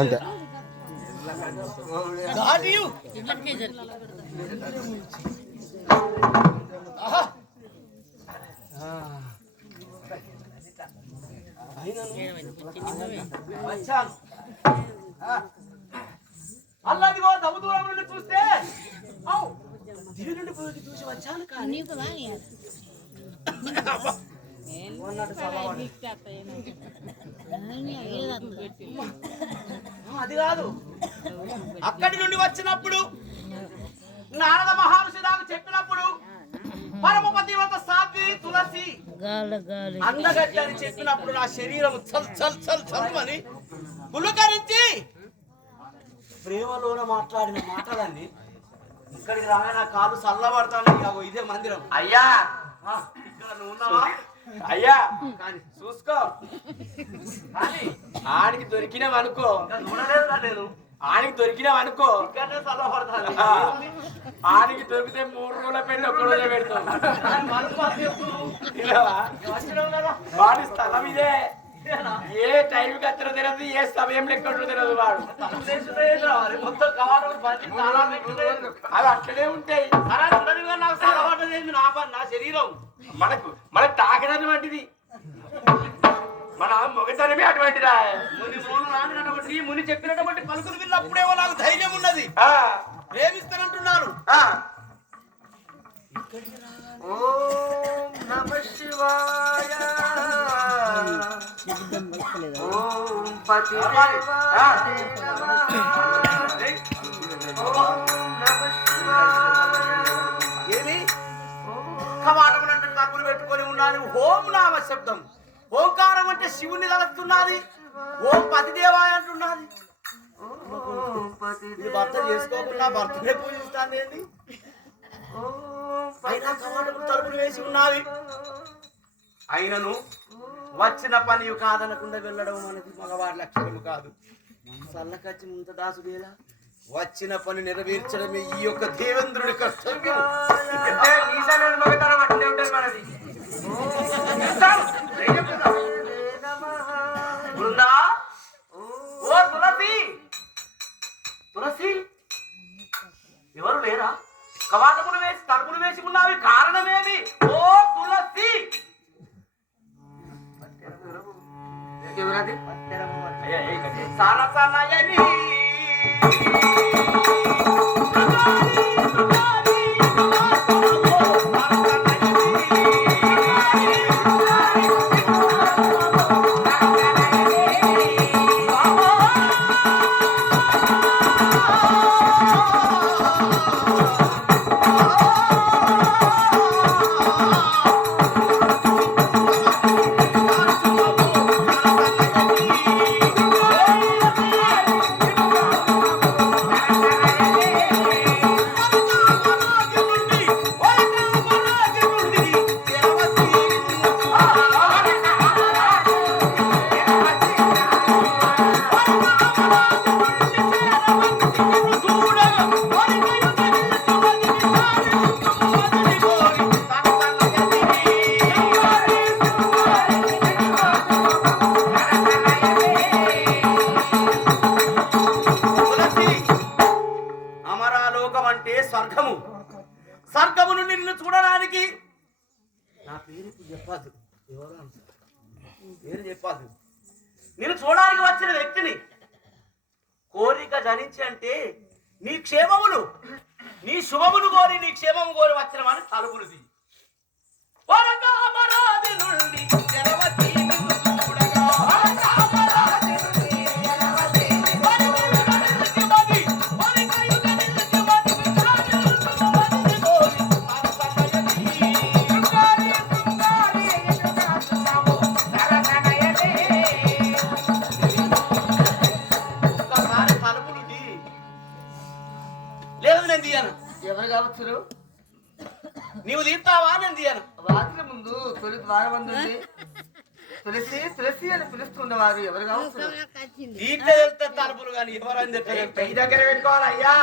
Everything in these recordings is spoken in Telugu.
అంతే. అల్లదిగో దమ్ము దూరం నుండి చూస్తే దివి నుండి చూసి వచ్చాను కానీ అది కాదు. అక్కడి నుండి వచ్చినప్పుడు నారద మహర్షి నాకు చెప్పినప్పుడు పరమపతివత సాధ్వి తులసి అందగట్టి అని చెప్పినప్పుడు నా శరీరం చల్ చల్ చల్ చల్ అని పులకరించి ప్రేమలోన మాట్లాడిన మాటలన్నీ ఇక్కడికి రాగా నా కాలు చల్లబడతాను. ఇదే మందిరం. అయ్యా ఇక్కడ నువ్వు ఉన్నావా? అయ్యా చూసుకో. ఆడికి దొరికినావనుకో, చూడలేదు నేను. ఆడికి దొరికినావనుకో ఇక్కడనే చల్లబడతాను. ఆడికి దొరికితే 3 రోజుల పెళ్లి 1 రోజే పెడతాను. వాడి స్థలం ఇదే. ఏ టైంకి వచ్చిన తెలియదు, ఏ సమయంలో ఎక్కడ తెలియదు. వాడు మొత్తం అవి అట్లనే ఉంటాయి. నా శరీరం మనకు తాకడానికి వంటిది. మన మొగతనమే అటువంటిదా. ముని చెప్పినటువంటి పలుకులు విన్నప్పుడేమో నాకు ధైర్యం ఉన్నది. ప్రేమిస్తానంటున్నారు. ఓం నమః శివాయ. ఓం పతి ఏమి కవాటమునంటే తప్పులు పెట్టుకొని ఉన్నాను. ఓం నామ శబ్దం. ఓంకారం అంటే శివుని తలస్తున్నది. ఓం పతిదేవాయ అంటున్నది. భర్త చేసుకోకుండా భర్తనే పూజిస్తాను ఏంటి? అయినా కవాటములు తలుపులు వేసి ఉన్నవి. అయినను వచ్చిన పని కాదనకుండా వెళ్ళడం మనకి మగవారి లక్ష్యము కాదు. సల్లకచ్చి ముంత దాసుడేలా వచ్చిన పని నెరవేర్చడమే ఈ యొక్క దేవేంద్రుడి కర్తవ్యం. బృందా, ఓ తులసి, తులసి ఎవరు లేరా? కవాటములు వేసి తలుపులు వేసి ఉన్నవి. కారణమేమి? ఓ తులసి. సనసనయని స్వర్గము నుండి నిన్ను చూడడానికి నా పేరు చెప్పాదు. పేరు చెప్పాదు. నిన్ను చూడడానికి వచ్చిన వ్యక్తిని కోరిక జనించి అంటే నీ క్షేమములు, నీ శుభములు కోరి, నీ క్షేమము కోరి వచ్చిన వాడిని తలుపులు తీ. నుండి ఎవరు కావచ్చు? నీవు తీస్తావా? నేను తీయను. రాత్రి ముందు తొలి ద్వారబంధు తులసి తులసి అని పిలుస్తున్నవారు ఎవరు కావచ్చు? తలుపులు కానీ ఎవరని చెప్పి దగ్గర పెట్టుకోవాలి. అయ్యా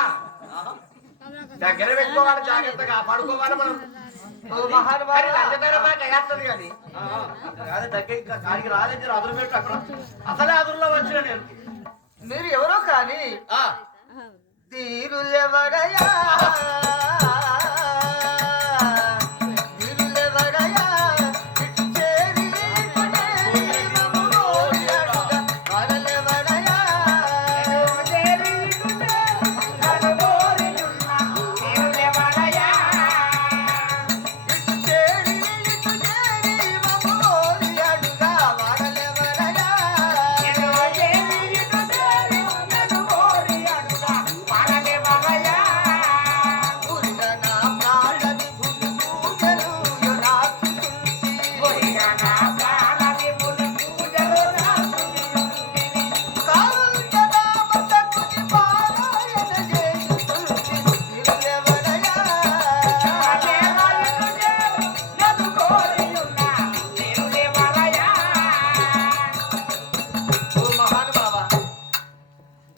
దగ్గర పెట్టుకోవాలి, జాగ్రత్తగా పడుకోవాలి. మనం మహానుభావుడు కానీ దగ్గర కాడికి రాలేదు. అదురు పెట్టు. అక్కడ అసలే అదురులో వచ్చిన నేను మీరు ఎవరో కానీ తీరులెవరయా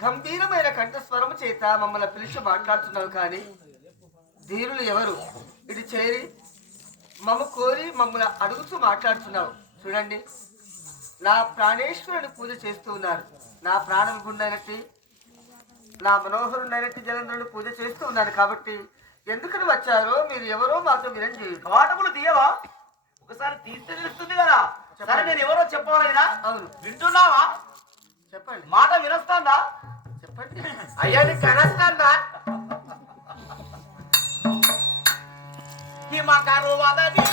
గంభీరమైన కంఠస్వరం చేత మమ్మల్ని పిలిచి మాట్లాడుతున్నావు కానీ ధీరులు ఎవరు ఇటు చేరి మమ్మ కోరి మమ్మల్ని అడుగుతూ మాట్లాడుతున్నావు. చూడండి, నా ప్రాణేశ్వరుని పూజ చేస్తూ ఉన్నారు. నా ప్రాణం గుండైనట్టి నా మనోహరుడైనట్టి జలంధ్రుని పూజ చేస్తూ ఉన్నారు. కాబట్టి ఎందుకని వచ్చారో మీరు ఎవరో మాతో వినం చేయండి. కవాటములు తీయవా? ఒకసారి తీస్తే తెలుస్తుంది కదా. సరే, నేను ఎవరో చెప్పవాలైనా? అవును. వింటున్నావా? చెప్పండి. మాట వినొస్తాందా? చెప్పండి. అయ్యా నీకు కనొస్తాందా? హిమకరు వదని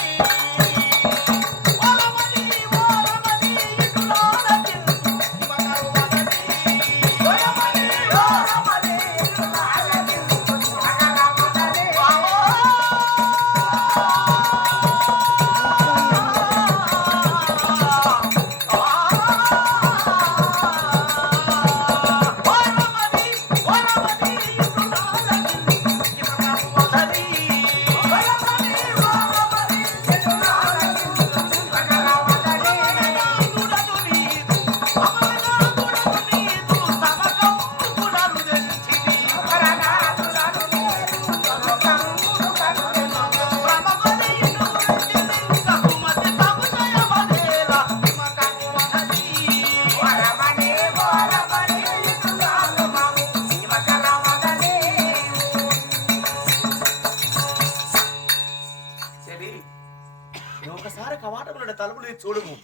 ఒకసారి కవాటముల తలుపులు చూడుము.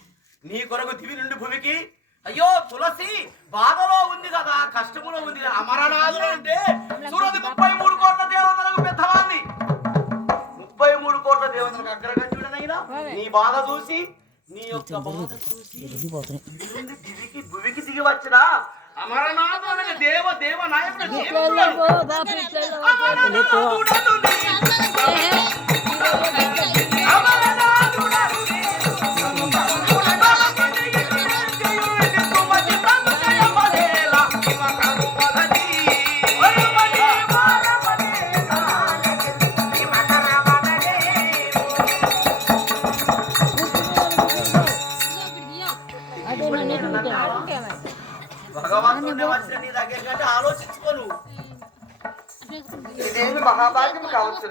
నీ కొరకు దివి నుండి భూమికి అయ్యో తులసి బాధలో ఉంది కదా, కష్టములో ఉంది కదా, అమరనాథులు అంటే సూరది 33 కోట్ల దేవతలకు పెద్దవాణ్ణి. 33 కోట్ల దేవతలకు అగ్రగణ్యుడనైనా నీ బాధ చూసి, నీ యొక్క బాధ చూసి దివికి భూమికి దిగి వచ్చిన అమరనాథుని దేవ దేవ నాయకుడు భగవంతుడే వచ్చిన నీ దగ్గర కంటే ఆలోచించుకోను. ఇదేమి మహాభాగ్యం కావచ్చు.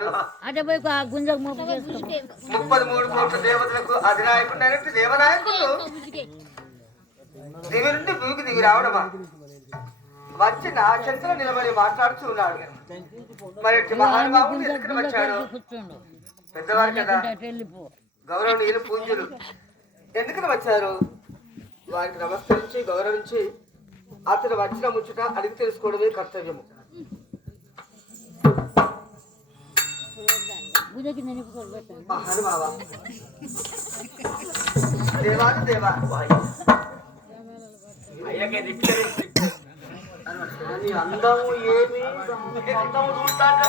33 కోట్ల దేవతలకు అధినాయకుడు అయినట్టు దేవనాయకుడు దివి నుండి భూమికి దిగి రావడమా? వచ్చి నా చెంతలో నిలబడి మాట్లాడుతూ ఉన్నాడు. మరి మహానుభావుడు ఎందుకు వచ్చాడు? పెద్దవారు కదా, గౌరవనీయులు పూజ్యులు ఎందుకు వచ్చారు? వారికి నమస్కరించి గౌరవించి అతను వచ్చిన ముచ్చట అడిగి తెలుసుకోవడమే కర్తవ్యము. మహానుభావా, దేవాది దేవా, అందము ఏమి అందము చూస్తాను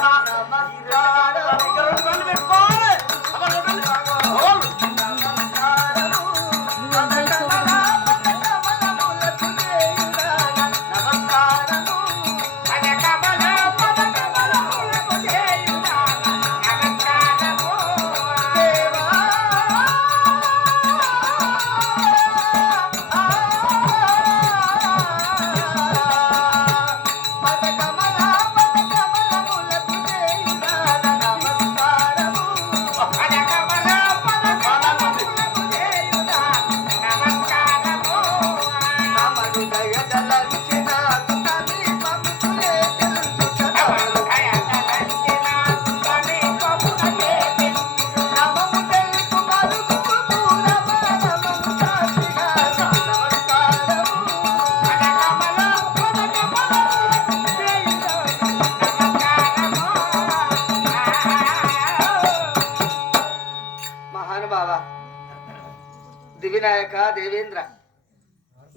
దివినాయక దేవేంద్ర,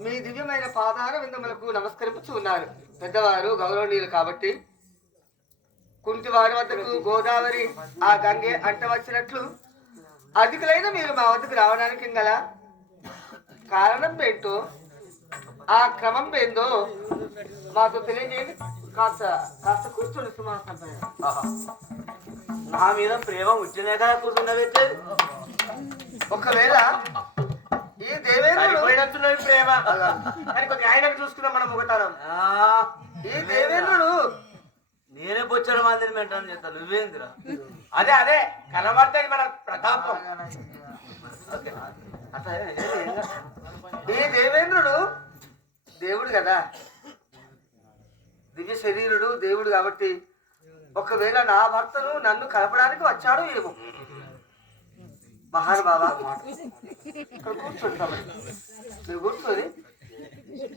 మీ దివ్యమైన పాదార విందములకు నమస్కరించుచు ఉన్నారు. పెద్దవారు గౌరవనీయులు కాబట్టి కుంటి వారి వద్దకు గోదావరి ఆ గంగే అంట వచ్చినట్లు అధికులైన మీరు మా వద్దకు రావడానికి గల కారణం ఏంటో, ఆ క్రమం ఏందో మాతో తెలియజేయండి. కాస్త కాస్త కూర్చోండి సుమారు. నా మీద ప్రేమ ఉచ్చినే కదా కూర్చుండబెట్టలేదు. ఒకవేళ ఈ దేవేంద్రుడు ప్రేమ అని కొద్దిగా ఆయనకు చూసుకుందాం మనం ఒకటారం. ఈ దేవేంద్రుడు నేనే బొచ్చడం మందిని మెంటని చెప్తాను. నువ్వేందిరా? అదే అదే కనబడతాయి మన ప్రతాపం. ఈ దేవేంద్రుడు దేవుడు కదా, దివ్య శరీరుడు దేవుడు కాబట్టి ఒకవేళ నా భర్తను నన్ను కలపడానికి వచ్చాడు ఏమో. మహానుభావ ఇక్కడ కూర్చోండి తమరు. మీరు కూర్చొని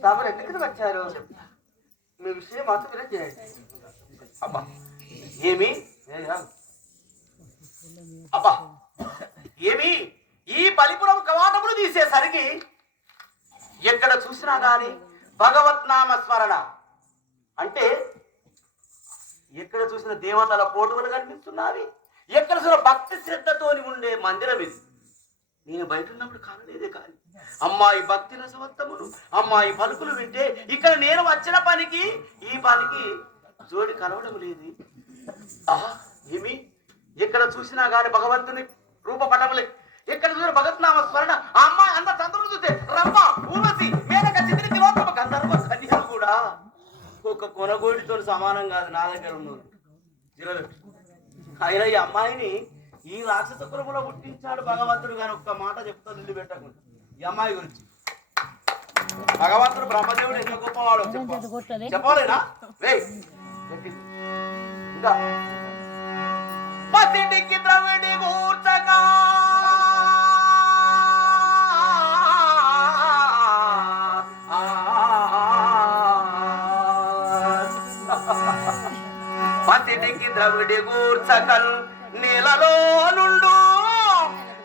తమరు ఎందుకు వచ్చారు మీ విషయం మాత్రం మీరు చేయండి. అబ్బా ఏమి అబ్బా ఏమి ఈ బలిపురం కవాటములు తీసేసరికి ఎక్కడ చూసినా గాని భగవత్ నామ స్మరణ అంటే ఎక్కడ చూసిన దేవతల పోటులు కనిపిస్తున్నవి. ఎక్కడ చూసిన భక్తి శ్రద్ధతోని ఉండే మందిరం ఇది. నేను బయట ఉన్నప్పుడు కానలేదే కానీ అమ్మాయి భక్తి రసవత్తములు, అమ్మాయి పలుకులు వింటే ఇక్కడ నేను వచ్చిన పనికి ఈ పనికి జోడి కలవడం లేదు. ఆహా ఏమి ఎక్కడ చూసినా గాని భగవంతుని రూపపటములే. ఎక్కడ చూసిన భగవత్నామ స్మరణ. ఆ అమ్మాయి అంత చంద్రుడు చూస్తే రమ్మ, ఊర్వశి, మేనక, చిత్రి, తిలోత్తమ, గంధర్వ కన్యలు కూడా ఒక కొనగోడితో సమానం కాదు నా దగ్గర ఉన్నారు. అయినా ఈ అమ్మాయిని ఈ రాక్షస కులములో పుట్టించాడు భగవంతుడు. కానీ ఒక్క మాట చెప్తా నిల్లు పెట్టకుండా ఈ అమ్మాయి గురించి. భగవంతుడు బ్రహ్మదేవుడు ఎంత గొప్పవాడు చెప్పలేనా? ఇంకా పసిడికి ద్రవిడి కూర్చగా పసిడికి ద్రవిడి కూర్చకల్ నీలలో నుండు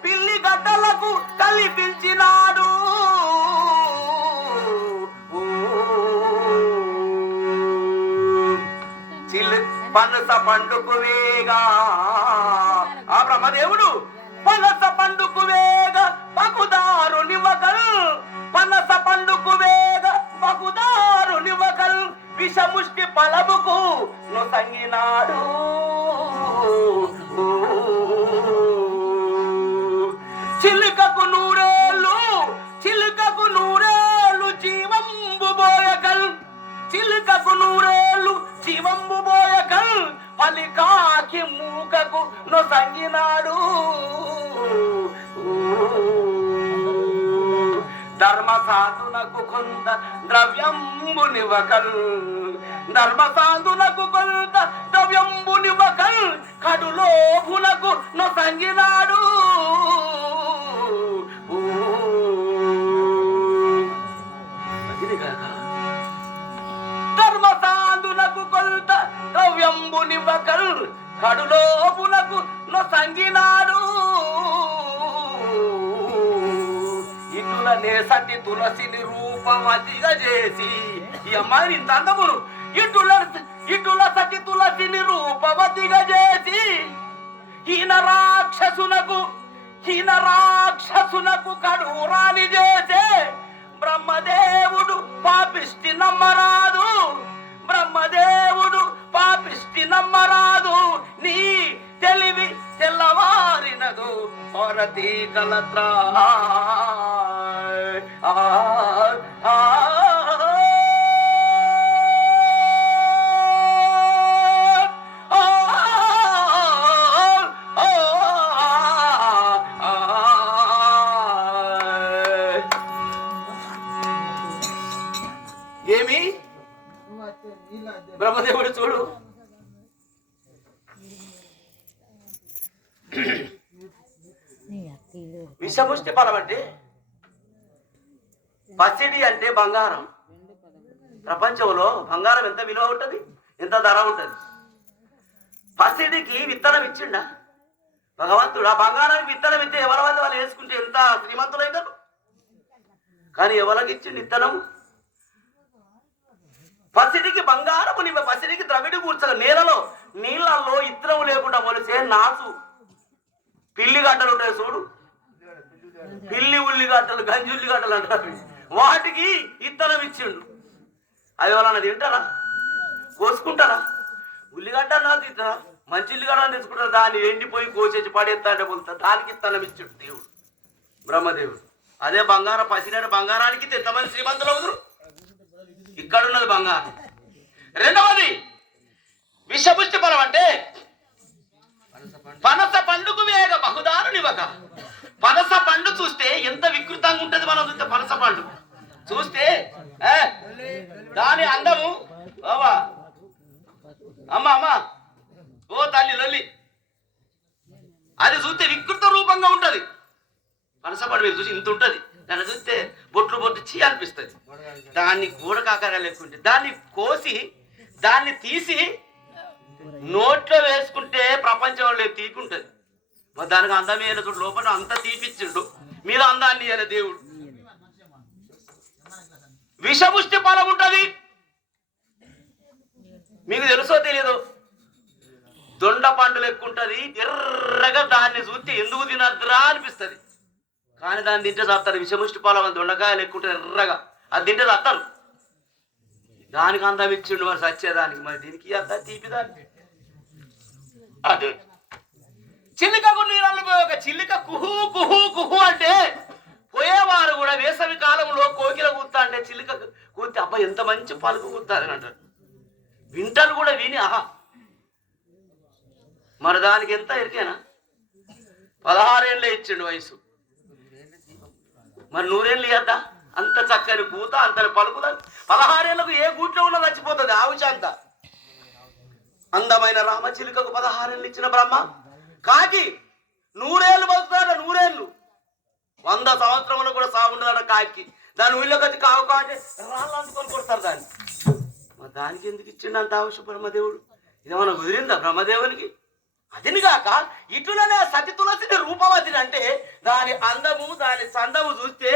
పిల్లి గడ్డలకు కలిపించినాడు. పనస పండుకు వేగా ఆ బ్రహ్మదేవుడు పనస పండుకు వేగ పకుదారు నివకల్, పనస పండుకు వేగ పకుదారు నివకల్, విషముష్టి పలముకు నొసంగినాడు. చిలుకకు నూరేళ్ళు, చిలుకకు నూరేళ్ళు జీవంబు బోయకల్, చిలుకకు నూరేళ్ళు జీవంబు బోయకల్, పలికాకి మూకకు నొసంగినాడు. ధర్మ సాధునకు కొంత ద్రవ్యంబు నివకల్, ధర్మ సాధునకు కొంత ద్రవ్యంబు నివకల్, కడులోభునకు నొసంగినాడు. ధర్మ సాధునకు కొంత ద్రవ్యంబు నివకల్, కడులోభునకు నొసంగినాడు. ఇటులనే సతి తులసిని రూపమతిగా చేసి ఈ అమ్మాయిని ఇంత అందమును ఇటుల సతి తులసిని రూపవతిగా చేసి హీన రాక్షసునకు కడూరాని చేసే బ్రహ్మదేవుడు పాపిష్టి నమ్మరాదు, బ్రహ్మదేవుడు పాపిష్టి నమ్మరాదు. నీ తెలివి తెల్లవారినదు భారతీ కలత్రా. ఏమి బ్రహ్మదేవుడు చూడు విషముష్టి ఫలం అంటే పసిడి అంటే బంగారం. ప్రపంచంలో బంగారం ఎంత విలువ ఉంటుంది, ఎంత ధర ఉంటుంది. పసిడికి విత్తనం ఇచ్చిండా భగవంతుడు. ఆ బంగారానికి విత్తనం ఇస్తే ఎవరి వద్ద వాళ్ళు వేసుకుంటే ఎంత శ్రీమంతులైతారు. కానీ ఎవరికి ఇచ్చిండు ఇత్తనం? పసిడికి బంగారము నివ్వ, పసిడికి ద్రవిడి కూర్చొని నేలలో నీళ్ళల్లో ఇత్తనం లేకుండా మొలిసే నాసు పిల్లి గడ్డలు ఉంటాయి చూడు, పిల్లి ఉల్లిగడ్డలు, గంజి ఉల్లిగడ్డలు అంటారు, వాటికి ఇత్తనం ఇచ్చిండు. అవి ఎవరన్నా తింటారా? కోసుకుంటారా? ఉల్లిగడ్డ నాకు తింటారా? మంచి ఉల్లిగడ్డ తెచ్చుకుంటారు, దాన్ని ఎండిపోయి కోసేసి పడేస్తా అంటే పోతా, దానికి ఇత్తనం ఇచ్చిండు దేవుడు, బ్రహ్మదేవుడు. అదే బంగారం పసినాడు బంగారానికి ఎంతమంది శ్రీమంతులు అవుతారు? ఇక్కడ ఉన్నది బంగారం. రెండవది విషపుష్టి ఫలం అంటే పనస పండుకు వేగ బహుదారునివ్వక. పనస పండు చూస్తే ఎంత వికృతంగా ఉంటది, మనం చూస్తే పనస పండు చూస్తే దాని అందము బాబా అమ్మా ఓ తల్లి లొల్లి, అది చూస్తే వికృత రూపంగా ఉంటది. పనస పండు మీరు చూసి ఇంత ఉంటది, దాన్ని చూస్తే బొట్లు చీ అనిపిస్తుంది. దాన్ని గూడకాకారాలు ఎక్కువ ఉంటుంది. దాన్ని కోసి దాన్ని తీసి నోట్లో వేసుకుంటే ప్రపంచంలో తీపి ఉంటుంది. మరి దానికి అందమైన చూడు, లోపల అంతా తీపిచ్చిండు, మీద అందాన్ని ఇయ్యాలి దేవుడు. విషపుష్టి ఫలం ఉంటది, మీకు తెలుసో తెలియదు. దొండ పండులు ఎక్కువ ఉంటది, ఎర్రగా, దాన్ని చూస్తే ఎందుకు తినద్దురా అనిపిస్తుంది. కానీ దాన్ని తింటే చస్తారు. విషముష్టి ఫలం అని దొండకాయలు ఎక్కువ ఉంటుంది ఎర్రగా, అది తింటే చస్తారు. దానికి అందం ఇచ్చిండు మరి సచ్చేదానికి, మరి దీనికి అంతా తీపిదాన్ని. అదే చిల్లికకు నీళ్ళు పోయి ఒక చిల్లిక కుహు కుహు కుహు అంటే పోయేవారు కూడా వేసవి కాలంలో కోకిల కూతా అంటే చిల్లిక కూతే అబ్బా ఎంత మంచి పలుకు కూతారని అంటారు. వింటారు కూడా విని ఆహా. మరి దానికి ఎంత ఎరికేనా? 16 ఏళ్ళే ఇచ్చిండు వయసు. మరి 100 ఏళ్ళు ఇద్దా? అంత చక్కని కూత, అంత పలుకుదా. 16 ఏళ్ళకు ఏ గూట్లో ఉన్నా చచ్చిపోతుంది ఆవుచ అంత. అందమైన రామచిలుకకు 16 ఏళ్ళు ఇచ్చిన బ్రహ్మ కాకి 100 ఏళ్ళు బతుకుతాడ. 100 ఏళ్ళు 100 సంవత్సరంలో కూడా సాగుండదట కాకి. దాని ఊళ్ళోకి వచ్చి కావు అంటే రాళ్ళు అందుకొని కొడతారు దాన్ని. మరి దానికి ఎందుకు ఇచ్చిండు అంత ఆవశ్యం బ్రహ్మదేవుడు? ఇదేమన్నా కుదిరిందా బ్రహ్మదేవునికి? అదిని కాక ఇటులనే సతి తులసిని రూపవతిని అంటే దాని అందము దాని చందము చూస్తే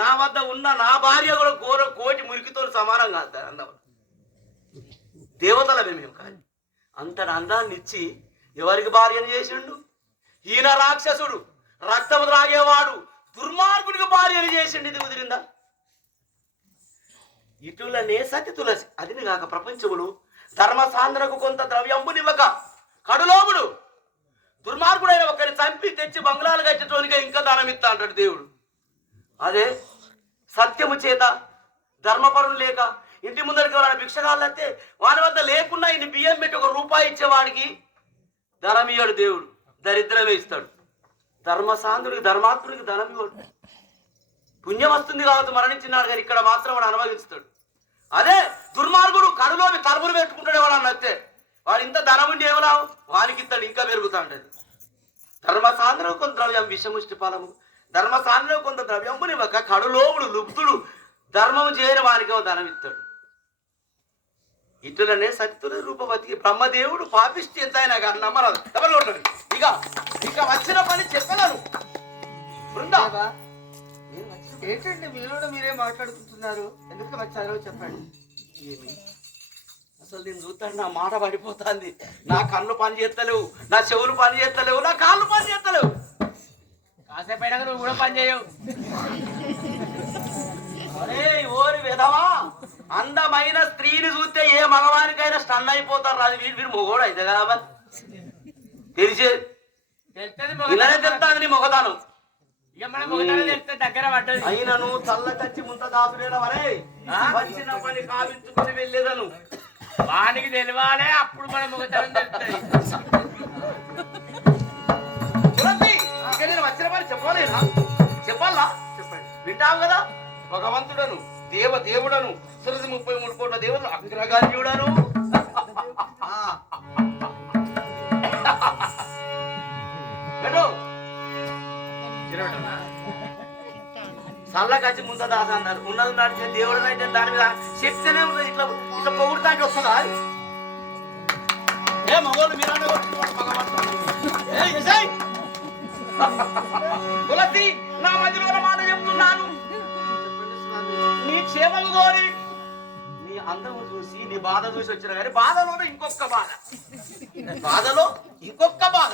నా వద్ద ఉన్న నా భార్య కూడా కోటి మురికితో సమానం కాదు. దాని అందం దేవతలమే మేము, కానీ అంతటి అందాన్ని ఇచ్చి ఎవరికి భార్యను చేసిండు? ఈయన రాక్షసుడు, రక్తము త్రాగేవాడు, దుర్మార్గుడికి భార్యను చేసిండు. ఇది కుదిరిందా? ఇటులనే సతి తులసి. అదిని కాక ప్రపంచములు ధర్మసాంద్రకు కొంత ద్రవ్యంబునివ్వక కడులోముడు దుర్మార్గుడైన ఒకరిని చంపి తెచ్చి బంగ్లాలు కట్టేటోనిగా ఇంకా దానం ఇస్తా అంటాడు దేవుడు. అదే సత్యము చేత ధర్మపరులు లేక ఇంటి ముందరికి ఎవరైనా భిక్షగాళ్ళు అయితే వాని వద్ద లేకుండా ఇన్ని బియ్యం పెట్టి 1 రూపాయి ఇచ్చేవాడికి ధనం ఇయ్యాడు దేవుడు, దరిద్రమే ఇస్తాడు. ధర్మసాంధుడికి ధర్మాత్ముడికి ధనం ఇవ్వడు. పుణ్యం వస్తుంది కాబట్టి మరణించినాడు, కానీ ఇక్కడ మాత్రం వాడు అనుభవిస్తాడు. అదే దుర్మార్గుడు కడులోని తలుపులు పెట్టుకుంటాడే వాడు అన్నట్టే. వాడు ఇంత ధనం ఉండి ఏమన్నా వానికి ఇస్తాడు, ఇంకా పెరుగుతా ఉంటుంది. ధర్మసాంద్రం కొంత ద్రవ్యం విషముష్టి ఫలము. ధర్మసాంద్రం కొంత ద్రవ్యముని ఒక కడులోముడు లుప్తుడు ధర్మము చేయని వానికి ధనం ఇస్తాడు. ఇటులనే సత్తుల రూపవతికి బ్రహ్మదేవుడు పాపిష్టి ఎంత అయినా కానీ నమ్మరాదు. ఎవరు ఉంటుంది ఇక వచ్చిన పని చెప్పగలను. బృందా ఏంటండి మీరు మీరే మాట్లాడుకుంటున్నారు? ఎందుకు వచ్చారో చెప్పండి. ఏమి అసలు నేను చూస్తాను, నా మాట పడిపోతుంది. నా కళ్ళు పని చేస్తలేవు, నా చెవులు పని చేస్తలేవు, నా కాళ్ళు పని చేస్తలేవు. కాసేపు అయినా నువ్వు కూడా పని చేయవు. అరే ఓరి విధవా, అందమైన స్త్రీని చూస్తే ఏ మగవానికైనా స్టన్ అయిపోతారు. అది వీడు మొగోడు అయితే కదా తెలిసే ఇలానే తెలుస్తుంది నీ మొగదానం. ఇక మనం దగ్గర పడ్డది. అయినను చల్ల కచ్చి ముంత దాసుడేనా వరే వచ్చిన పని కావించుకొని వెళ్ళేదను. వానికి తెలియాలే, అప్పుడు మనం మొగతనం తెలుస్తుంది. నేను వచ్చిన పని చెప్పలేనా? చెప్పాలా? చెప్పండి. వింటావు కదా? భగవంతుడను, దేవుడను, 33 కోట్ల దేవుడు, అగ్రగణ్యుడను, చల్లకచ్చి ముంత దాస అన్నారు. ఉన్నది నడిచే దేవుడు అయితే దాని మీద శక్తినే ఉంటుంది. ఇట్లా ఇట్లా పొగుడుతాంటే వస్తుందా? ఏ మగోళ్ళు మీరన్నా తులసి నా మధ్యలో మాట చెప్తున్నాను. క్షేమము కోరి నీ అందము చూసి నీ బాధ చూసి వచ్చిన కానీ బాధలోనే ఇంకొక బాధ, బాధలో ఇంకొక బాధ.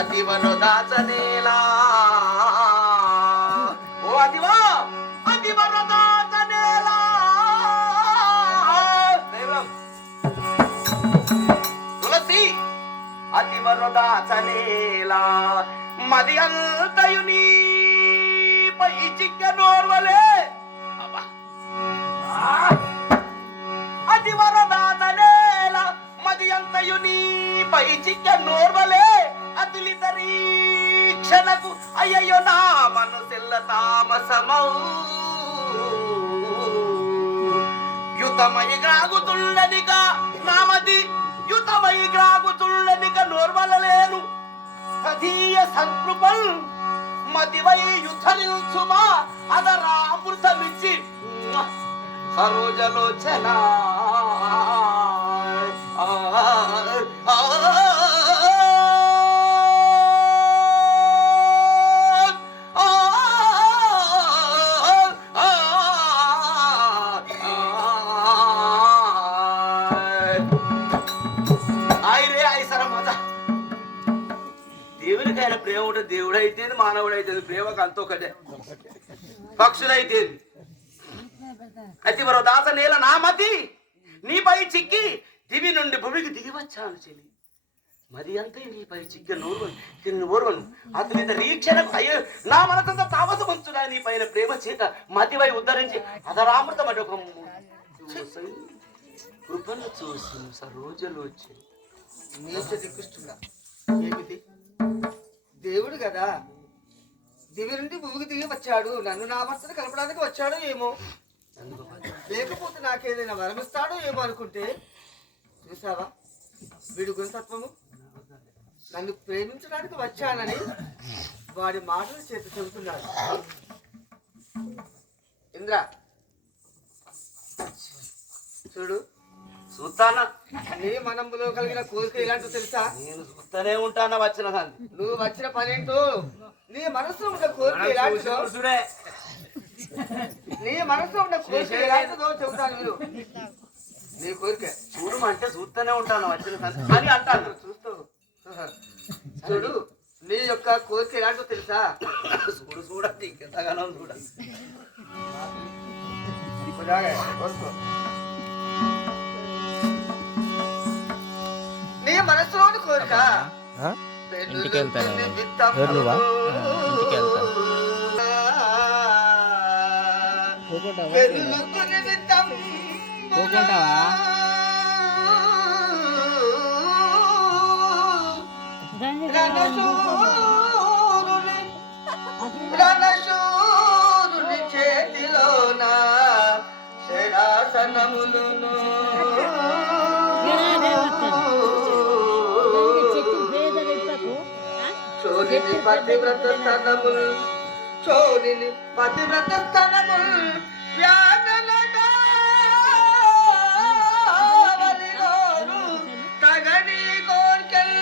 అతివను దాచనేలా ఓ అతివా, అతివను దాచనేలా తులసి, అతివను దాచనేలా మది అంతయు నీపై చిక్కనోర్వలే. అతివను దాచనేలా మది అంతయు నీపై చిక్కనోర్వలే. అతులితరీక్షణకు అయ్యయ్యో నా మనసెల్ల తామసమౌ యుతమై గ్రాగుతుల్లనిక నామది యుతమై గ్రాగుతుల్లనిక నోర్వలలేను కథీయ సంకృపల్ మదివై యుద్ధనిల్చుమా అదరామృతమిచ్చి సరోజలోచన దేవునికైనా ప్రేమ ఉంటుంది, దేవుడైతే మానవుడైతే ప్రేమకు అంత ఒకటే, పక్షులైతే. అతివర దాత నేల నా మతి నీపై చిక్కి దివి నుండి భూమికి దిగి వచ్చాను చెలి, మరి అంతే నీపై చిక్క ఓర్వను అతని రీక్షణకు అయ్యో నా మనసంతా తామస వంచుడా నీ పైన ప్రేమ చేత మతివై ఉద్ధరించి అధరామృతం అంటే ఒక కృపను చూసి సరోజలు వచ్చి కృష్ణుడా ఏమిటి దేవుడు కదా, దివి నుండి భూమికి దిగి వచ్చాడు, నన్ను నా భర్తను కలపడానికి వచ్చాడో ఏమో, లేకపోతే నాకేదైనా వరమిస్తాడో ఏమో అనుకుంటే చూసావా వీడు గుణతత్వము. నన్ను ప్రేమించడానికి వచ్చానని వాడి మాటల చేత చెబుతున్నాడు. ఇంద్ర చూడు, చూస్తానా నీ మనంలో కలిగిన కోరిక ఎలాంటో తెలుసా? నేను చూస్తానే ఉంటానా వచ్చిన దాన్ని. నువ్వు వచ్చిన పనేంటో, నీ మనసులో ఉన్న కోరిక ఎలాంటిదో, నీ మనసులో ఉన్న కోరిక ఎలాంటిదో చెబుతాను మీరు. నీ కోరిక చూడమంటే చూస్తూనే ఉంటాను వచ్చిన అని అంటాను. చూస్తావు చూడు, నీ యొక్క కోరిక ఎలాంటో తెలుసా? చూడు చూడండి ఇంకెంతగానో చూడండి. నీ మనసులోని కోరిక ఇంటికి వెళ్తాను. నువ్వా ఇంటికి వెళ్తాను. పోకుంటావా? రణశూరుని చేతిలోన శరాసనములను చోరిని పతివ్రత స్థనములు, చోరిని పతివ్రత స్థనములు వ్యాధులగా వలిగోరు తగని కోర్కెల్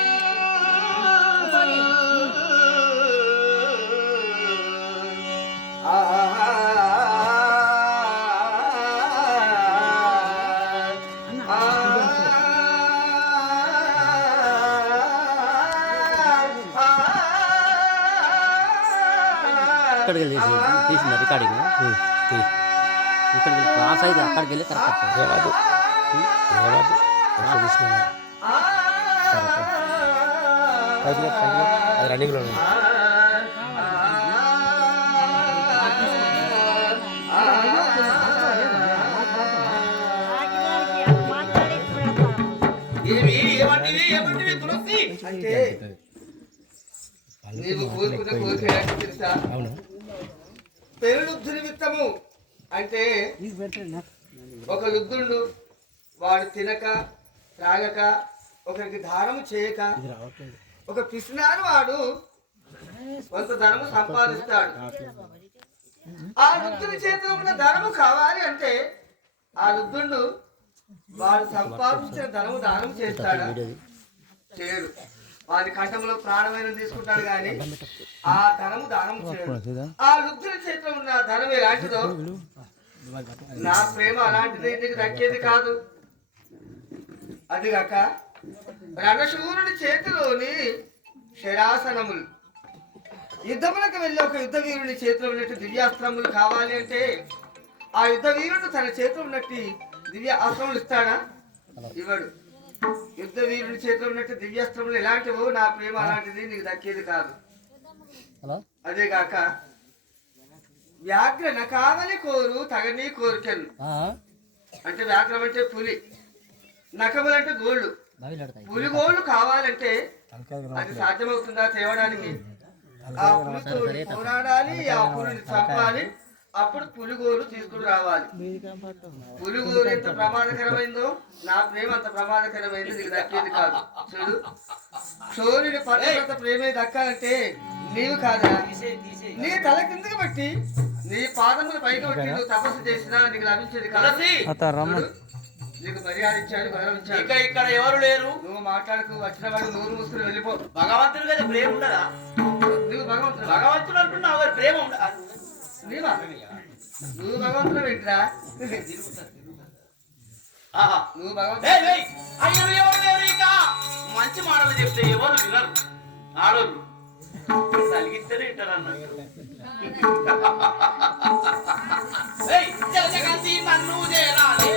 ఇక్కడికి వెళ్ళి తీసింది రికార్డింగ్. ఇక్కడికి వెళ్ళి క్లాస్ అయితే అక్కడికి వెళ్ళి కరెక్ట్ అది రన్నింగ్లో ఉంది. అంటే నీవు కోరుకున్న కోరిక ఏంటో తెలుసా? పెరులుబ్ధు నిమిత్తము. అంటే ఒక లుబ్ధుడు వాడు తినక త్రాగక ఒకరికి దానము చేయక ఒక పిసినారు వాడు కొంత ధనము సంపాదిస్తాడు. ఆ లుబ్ధుని చేతిలో ఉన్న ధనము కావాలి అంటే ఆ లుబ్ధుడు వాడు సంపాదించిన ధనము దానం చేస్తాడా? చేయడు. వారి కంఠంలో ప్రాణమైన తీసుకుంటాడు కానీ ఆ ధనము దానం చేయడు. ఆ లుబ్ధుల చేతిలో ఉన్న ధనం ఎలాంటిదో నా ప్రేమ అలాంటిది నీకు దక్కేది కాదు. అదిగాక రణశూరుడి చేతిలోని శరాసనములు, యుద్ధములకు వెళ్ళి ఒక యుద్ధ వీరుని చేతిలో ఉన్నట్టు దివ్యాస్త్రములు కావాలి అంటే ఆ యుద్ధ వీరుడు తన చేతిలో ఉన్నట్టు దివ్య అస్త్రములు ఇస్తాడా? ఇవ్వడు. యుద్ధ వీరుని చేతిలో ఉన్నట్టు దివ్యాస్త్రములు ఎలాంటివో నా ప్రేమ అలాంటిది నీకు దక్కేది కాదు. అదేగాక వ్యాఘ్రన కావలి కోరు తగని కోరికలు అంటే వ్యాఘ్రం అంటే పులి, నకములు అంటే గోళ్ళు. పులి గోళ్ళు కావాలంటే అది సాధ్యమవుతుందా తేవడానికి? ఆ పులితో పోరాడాలి, ఆ పులిని చంపాలి, అప్పుడు పులిగోలు తీసుకుని రావాలి. పులిగోలు ఎంత ప్రమాదకరమైందో నా ప్రేమ అంత ప్రమాదకరమైంది, నీకు దక్కేది కాదు. చూడు, సూర్యుడి పర్వత ప్రేమే దక్కాలంటే నీవు కాదా, నీ తల కిందకి బట్టి నీ పాదములు పైకి బట్టి నువ్వు తపస్సు చేసినా నీకు లభించేది కాదు. నీకు మర్యాద ఇచ్చాడు, గౌరవం ఇచ్చాడు. ఇక్కడ ఎవరు లేరు, నువ్వు మాట్లాడుకు, వచ్చిన వాడు నూరు మూసుకుని వెళ్ళిపో. భగవంతుడు కదా ప్రేమ ఉండదా? నువ్వు భగవంతుడు భగవంతుడు అంటున్నావు మరి ప్రేమ ఉండదా? నీవా నువ్వు భగవంతుడు ఏంటిరా? నువ్వు భగవంతుడు. అయ్యో ఎవరు లేరు, ఇక మంచి మాటలు చెప్తే ఎవరు వినరు. ఆడోళ్ళు తలిగిస్తేనే వింటారు అన్నట్టు. నన్ను చేరాలి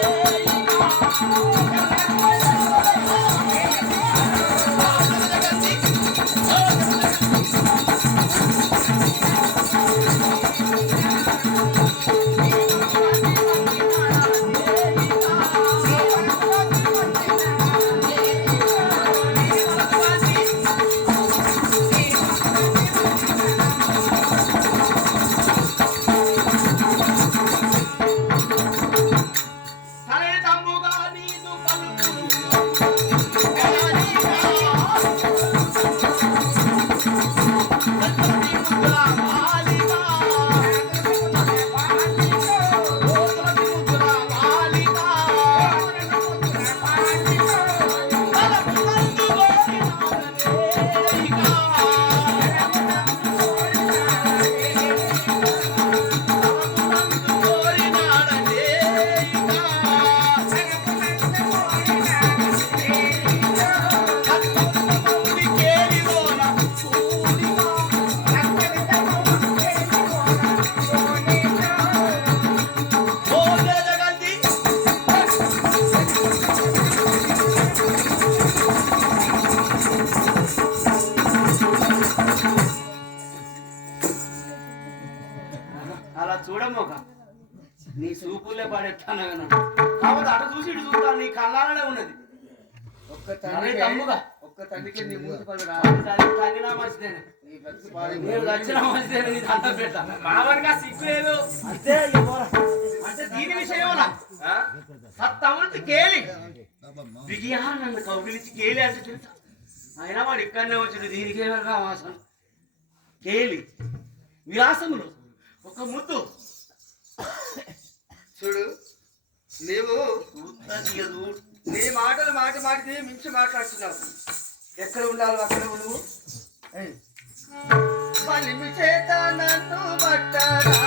అలా చూడమోక నీ చూపులే పడేస్తాను కాబట్టి అటు చూసి ఇటు చూస్తాను, నీ కళ్ళాలనే ఉన్నది. ఒక్క తండ్రికి నీ మూతి పళ్ళు తల్లినా మంచిదేనే, వచ్చినా మంచిదేనే, నీ దండం పెట్ట మామూలుగా సిగ్గు లేదు అంటే అంటే దీని విషయంలో సత్తమంది కేలి బిగియా నన్ను కౌగిలించి కేలి అంటే తెలుసా? అయినా వాడు ఇక్కడనే వచ్చాడు, దీనికి ఏమన్నా వాసన కేలి విలాసములు ఒక ముద్దు. చూడు, నీవు నీ మాటలు మాటి మాటికి మించి మాట్లాడుతున్నావు. ఎక్కడ ఉండాలి అక్కడ నువ్వు. పలిమి చేత నన్ను పట్టరా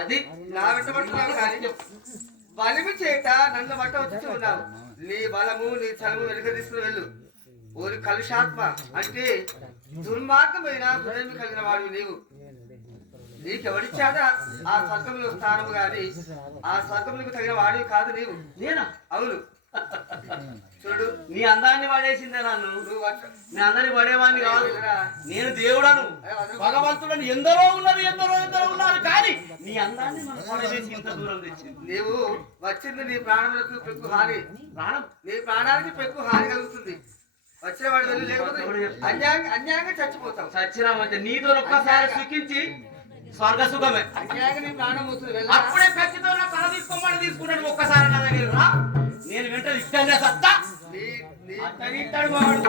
అది నా వెంట పడుతున్నావు కానీ బలిమి చేత నన్ను బట్ట వచ్చి ఉన్నావు. నీ బలము నీ చలము వెనుక తీసుకుని వెళ్ళు. ఓరి కలుషాత్మ అంటే దుర్మార్గమైన హృదయం కలిగిన వాడు నీవు. నీకెవడిచ్చాడా ఆ స్వర్గంలో స్థానము గాని ఆ స్వర్గములకు తగిన వాడివి కాదు నీవు. నేనా? అవును. చూడు నీ అందాన్ని పడేసిందే నన్ను. నీ అందరిని పడేవాడిని కాదు. నేను దేవుడను, భగవంతుడని. ఎందరో ఉన్నారు కానీ నీ అందాన్ని మనం పడేసి ఇంత దూరం తెచ్చింది. నీవు వచ్చింది నీ ప్రాణములకు పెక్కు హాని. ప్రాణం నీ ప్రాణానికి పెక్కు హాని కలుగుతుంది. వచ్చిన వాడు వెళ్ళి లేకపోతే అన్యాయంగా చచ్చిపోతావు. సచ్చినామంటే నీతో ఒక్కసారి సుఖించి స్వర్గ సుఖమే. అన్యాయంగా నీ ప్రాణం పోతుంది. అప్పుడే ఖచ్చితంగా నా తల తీసుకోమని తీసుకుంటాడు. ఒక్కసారి నా దగ్గర రా, నేను వెంటనే ఇష్టంగా సత్తా అతని ఇస్తాడు వాడు.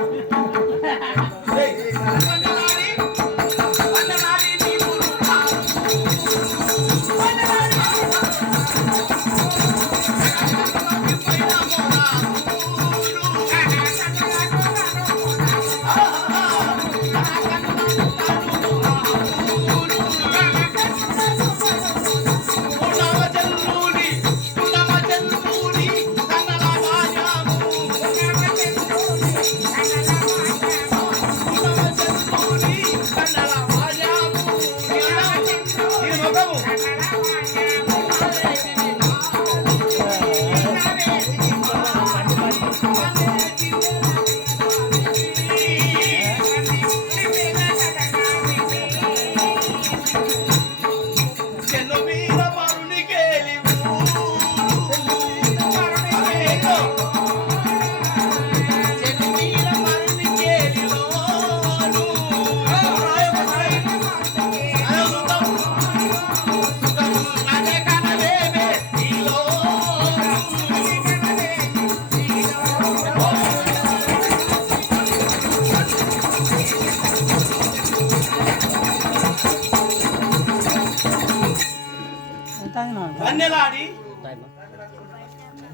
కన్నెలాడి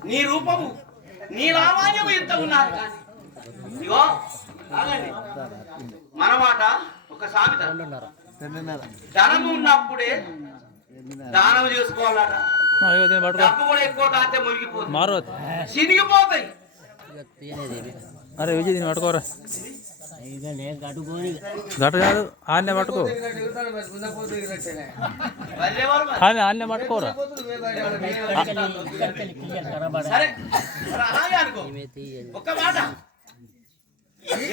నీ రూపము నీ లావాణ్యము ఎంత ఉన్నారు కానీ ఇగో ఆగండి. మనమాట ఒక సామెత, ధనము ఉన్నప్పుడే దానం చేసుకోవాలట. డబ్బు కూడా ఎక్కువ కాస్తే మునిగిపోతుంది, చినిగిపోతాయి. అరే విజయ్ దీన్ని పట్టుకోరా. గట్ట కాదు, ఆన్నే పట్టుకో. ఆన్నే పట్టుకోరా. సరే అలాగే అనుకో. ఒక్క మాట,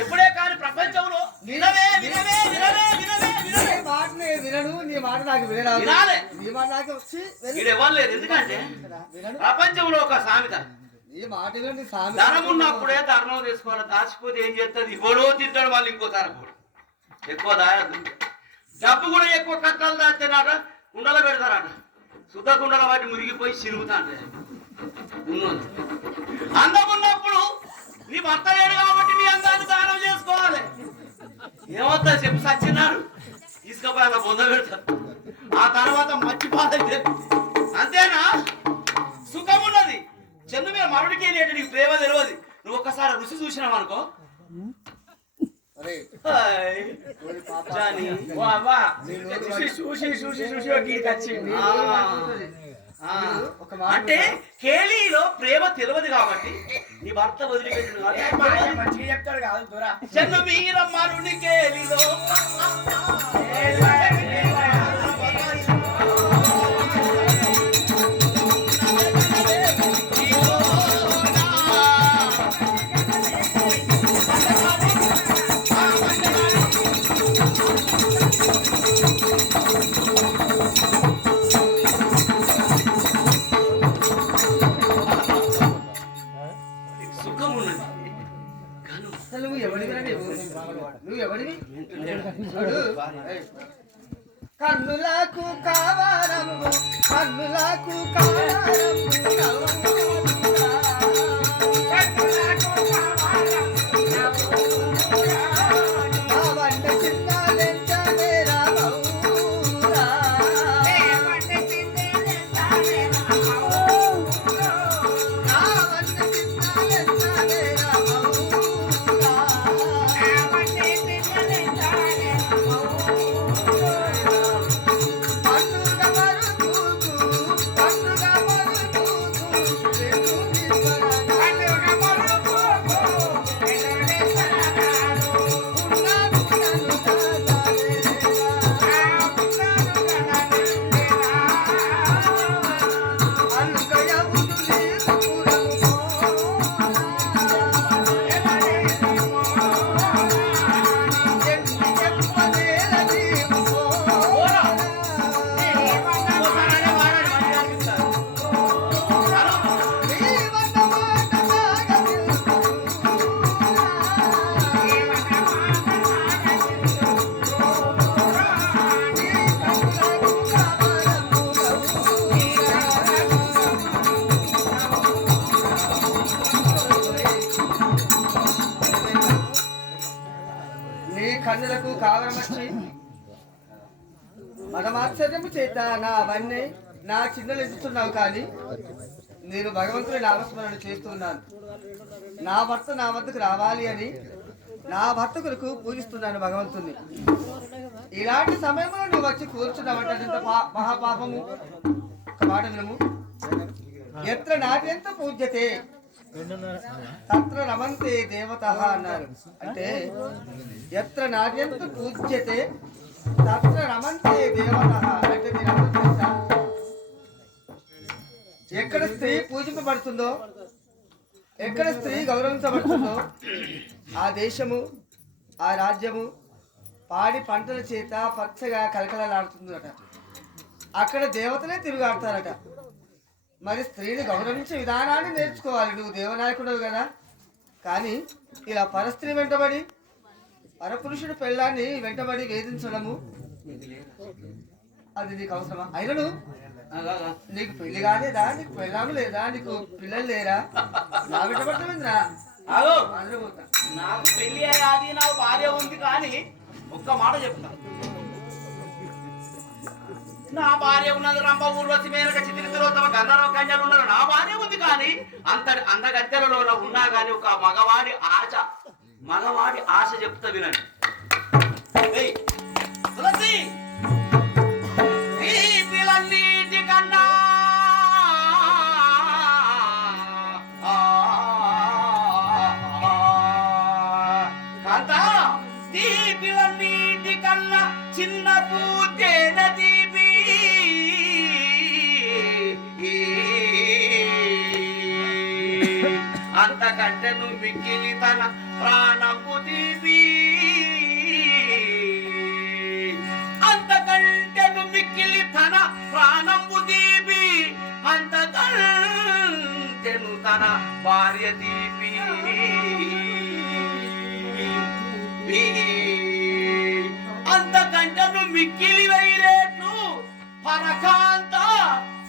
ఎప్పుడే కానీ ప్రపంచంలో వినవే వినవే వినవే వినవే వినవే మాటనే వినడు. నీ మాట నాకు వినరాదు. వినాలే. నీ మాట నాకు వచ్చి ఎవరు లేదు. ఎందుకంటే ప్రపంచంలో ఒక సామెత, ఈ మాట వినండి. సామెత ధనం ఉన్నప్పుడే ధర్మం తీసుకోవాలి. దాచిపోతే ఏం చేస్తుంది? ఇవ్వడో తింటాడు, మళ్ళీ ఇంకో తరపుడు ఎక్కువ దాయద్దు. డబ్బు కూడా ఎక్కువ కట్టాలు దాచారట, కుండలో పెడతారట. శుద్ధ కుండల వాటి మురిగిపోయి చిరుగుతాంట. అందం ఉన్నప్పుడు నీ భర్త లేడు కాబట్టి నీ అందాన్ని దానం చేసుకోవాలి. ఏమవుతా చెప్పు, సచ్చినాడు తీసుకపోయి అలా పొంద పెడతారు. ఆ తర్వాత మంచి బాధ అంతేనా? సుఖం ఉన్నది. చందు మీద మరుడికి వెళ్ళేట నీకు ప్రేమ తెలియదు. నువ్వు ఒక్కసారి రుచి చూసినావు అనుకో. అంటే కేలీలో ప్రేమ తెలియదు కాబట్టి నీ భర్త వదిలిపెట్టిన చెప్తాడు కాదు. చందు మీర మరుని కేలీలో కన్నులకు కావాలమ్ము, కన్నులకు కావాలమ్ము. కన్నుల పరమాశ్చర్యము చేత నా అవన్నీ నా చిన్నలు ఎత్తుతున్నావు కానీ నేను భగవంతుని నామస్మరణ చేస్తున్నాను. నా భర్త నా వద్దకు రావాలి అని నా భర్త కొరకు పూజిస్తున్నాను భగవంతుని. ఇలాంటి సమయంలో నువ్వు వచ్చి కూర్చున్నావంటే ఎంత మహాపాపము. ఒక మాట వినము. ఎత్ర నాట్యంత పూజ్యతే తత్ర రమంతే దేవతః అన్నారు. అంటే ఎత్ర నాట్యంత పూజ్యతే తత్ర రమంతే దేవతః అంటే మీరు అర్థం తెలుసా? ఎక్కడ స్త్రీ పూజింపబడుతుందో, ఎక్కడ స్త్రీ గౌరవించబడుతుందో ఆ దేశము, ఆ రాజ్యము పాడి పంటల చేత పచ్చగా కలకలలాడుతుందట. అక్కడ దేవతలే తిరుగాడతారట. మరి స్త్రీని గౌరవించే విధానాన్ని నేర్చుకోవాలి. నువ్వు దేవనాయకుడు కదా. కానీ ఇలా పరస్త్రీ వెంటబడి పరపురుషుడు పెళ్ళాన్ని వెంటబడి వేధించడము అది నీకు అవసరమా? అయినను నీకు పెళ్లి కాలేదా? నీకు పెళ్ళాము లేదా? నీకు పిల్లలు లేరా? నా వెంటబడతామేంద్రా? నాకు పెళ్లి అది నాకు భార్య ఉంది కానీ ఒక్క మాట చెప్తాను. నా భార్య ఉన్నది రంభ ఊర్వశి మేనక చిత్రిలోతమ గంధర్వ కన్యలు ఉన్నారు. నా భార్య ఉంది కానీ అంత అందగత్తెలలో ఉన్నా కానీ ఒక మగవాడి ఆశ చెప్తా వినండి. తులసి ఈ పిల్లన్నిటి కన్నా కాంత ఈ పిల్లన్నిటి కన్నా చిన్న పూజేన దీపి అంతకంటే నువ్వు మిక్కిలి తన ప్రాణము దీపి అంతకంటే నువ్వు మిక్కిలి తన ప్రాణము దీపి అంతకంటే నువ్వు తన భార్య దీపి అంతకంటే నువ్వు మిక్కిలి వైరేట్లు పరకాంత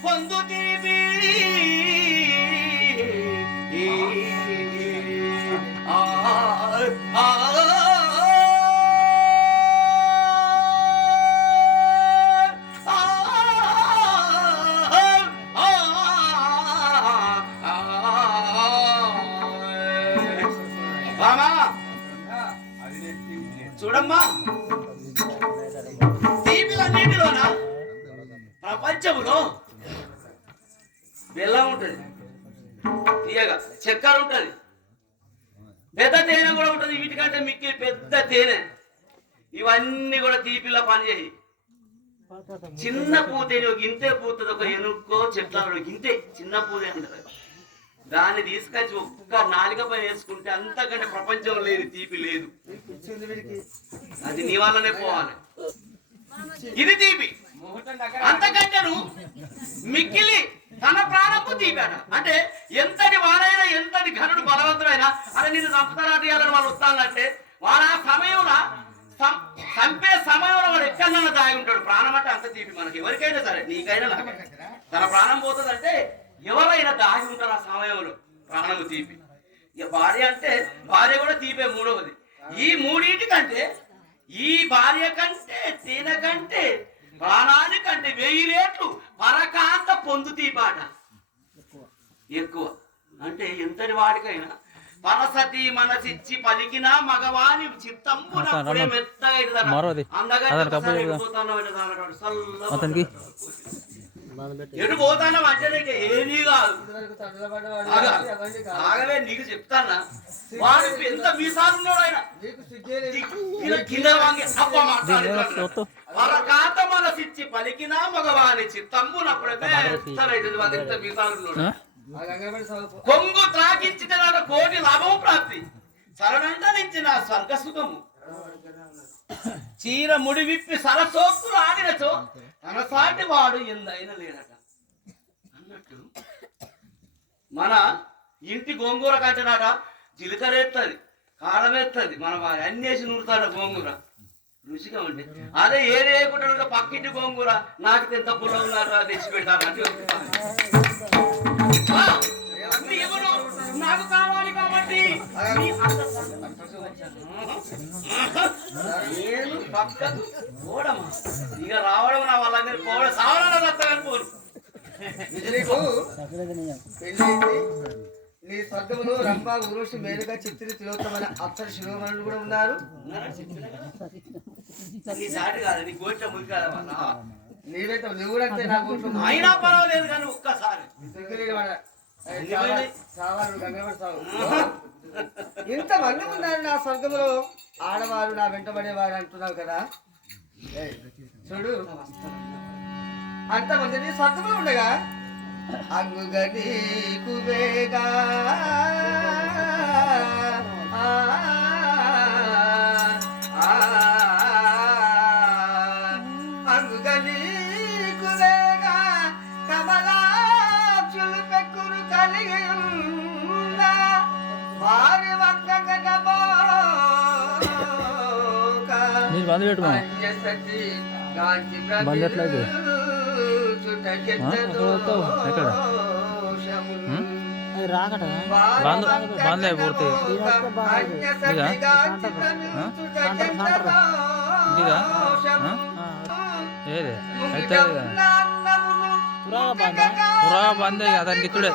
పొందుతీవి. చూడమ్మా, దీపిలన్నింటిలోన ప్రపంచంలో బెల్లం ఉంటుంది, తీయగా చక్కెర ఉంటుంది, పెద్ద తేనె కూడా ఉంటుంది. వీటికంటే మిక్కి పెద్ద తేనె. ఇవన్నీ కూడా తీపిలో పనిచేయి. చిన్న పూతేని ఒక గింతే పూతుంది, ఒక ఎనుకో చెప్తాను గింతే చిన్న పూతే అంటారు. దాన్ని తీసుకొచ్చి ఒక్క నాలుక పని వేసుకుంటే అంతకంటే ప్రపంచంలో లేదు తీపి లేదు. అది నీ వల్లనే పోవాలి. ఇది తీపి. అంతకంటే నువ్వు మిక్కిలి తన ప్రాణపు తీపాడ అంటే ఎంతటి వారైనా ఎంతటి ఘనుడు బలవంతుడైనా అని నిన్ను సంపదరాయాలని వాళ్ళు వస్తానంటే వాడు ఆ సమయంలో చంపే సమయంలో వాడు ఎక్కడన్నా దాగి ఉంటాడు. ప్రాణం అంటే అంత తీపి. మనకి ఎవరికైనా సరే, నీకైనా తన ప్రాణం పోతుందంటే ఎవరైనా దాగి ఉంటారు ఆ సమయంలో. ప్రాణము తీపి. ఇక భార్య అంటే భార్య కూడా తీపే మూడవది. ఈ మూడింటికంటే ఈ భార్య కంటే తేనె కంటే ప్రాణానికంటే 1000 రెట్లు పరకాంత పొందు తీపాట ఎక్కువ. అంటే ఎంతటి వాడికైనా పరసతి మనసిచ్చి పలికిన మగవాని చిత్తంపునప్పుడే మెత్తగా ఎటు పోతానా అంటే ఏమీ కాదు. ఆగవే నీకు చెప్తానా, వాడు ఎంత మీసాలున్నాడు ఆయన కింద వాంగి అప్ప మాట్లాడుతున్నాడు. పరకాంత మనసిచ్చి పలికిన మగవాని చిత్తంపునప్పుడే ఎంత మీసాలున్నాడు. కొంగు త్రాగించిన కోటి లాభము ప్రాప్తి సరణంట నుంచి నా స్వర్గ సుఖము. చీర ముడి విప్పి సరసోక్తులు ఆడినచో తన సాటి వాడు ఎందైనా లేడట అన్నట్టు. మన ఇంటి గోంగూర కట్టనాట జీలకర్ర ఎత్తది, కారం ఎత్తది, మన అన్నేసి నూరుతాడ గోంగూర రుచిగా ఉండే. అదే ఏదేకుంటా పక్కింటి గోంగూర నాకు ఎంత పుల్ల ఉన్నారో తెచ్చి పెడతానంటే నాకు కావాలి కాబట్టి బట్టి నీ అంత నేను పక్కకు పోవడమా ఇక రావడం నా వల్ల మీరు పోవడం సావడం వస్తాను పోను నీకు పెళ్ళైంది. నీ స్వర్గములో రంభ ఊర్వశి మేలుగా చిత్రి తిలోత్తమైన అప్సర శిరోమణులు కూడా ఉన్నారు. నీ సాటి కాదు నీ గోచ ముగి కాదా వాళ్ళ నీవైతే నువ్వు కూడా అంతే నాకు అయినా పర్వాలేదు కానీ ఒక్కసారి ఇంతమంది ఉన్నారు నా స్వర్గంలో ఆడవారు నా వెంటబడేవారు అంటున్నావు కదా. చూడు అంతమంది నీ స్వర్గంలో ఉండగా అంగుగా నీకు వేగా అంగుగా నీకు వేగా కమలాక్షులు పెక్కులు కలిగి వారి నీరు బంద్ పెట్టు మామ. బంద్ ఎట్లయితే ఎక్కడ బంద్ బంద్ అయిపోతే ఇదా ఇదా ఏది అయితే పురా బంద్ దానికి ఇచ్చుడే